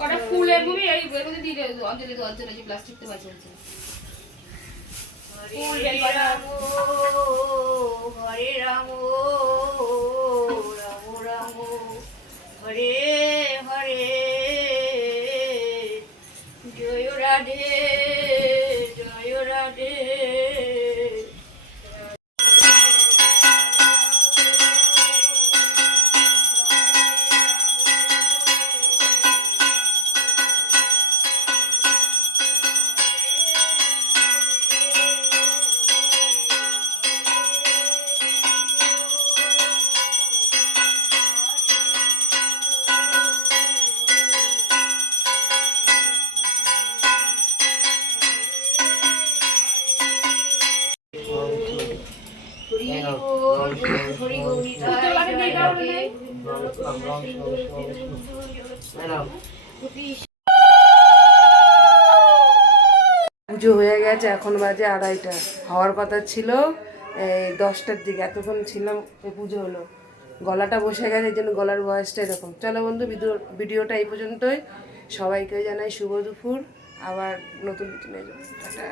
কটা ফুলের মুভি এই মধ্যে দিয়ে দেবো অঞ্জলি তো অঞ্জলি যে প্লাস্টিক তো বাঁচে আছে ফুল রাম হরে রাম রাম রাম হরে হরে জয় রাধে জয় রাধে পুজো হয়ে গেছে, এখন বাজে 2:30 হওয়ার কথা ছিল 10টার দিকে। এতক্ষণ ছিলাম, পুজো হলো, গলাটা বসে গেছে, এই জন্য গলার ভয়েসটা এরকম। চলো বন্ধু, ভিডিওটা এই পর্যন্তই। সবাইকে জানাই শুভ দুপুর, আবার নতুন কিছু নিয়ে যাবো। টাটা।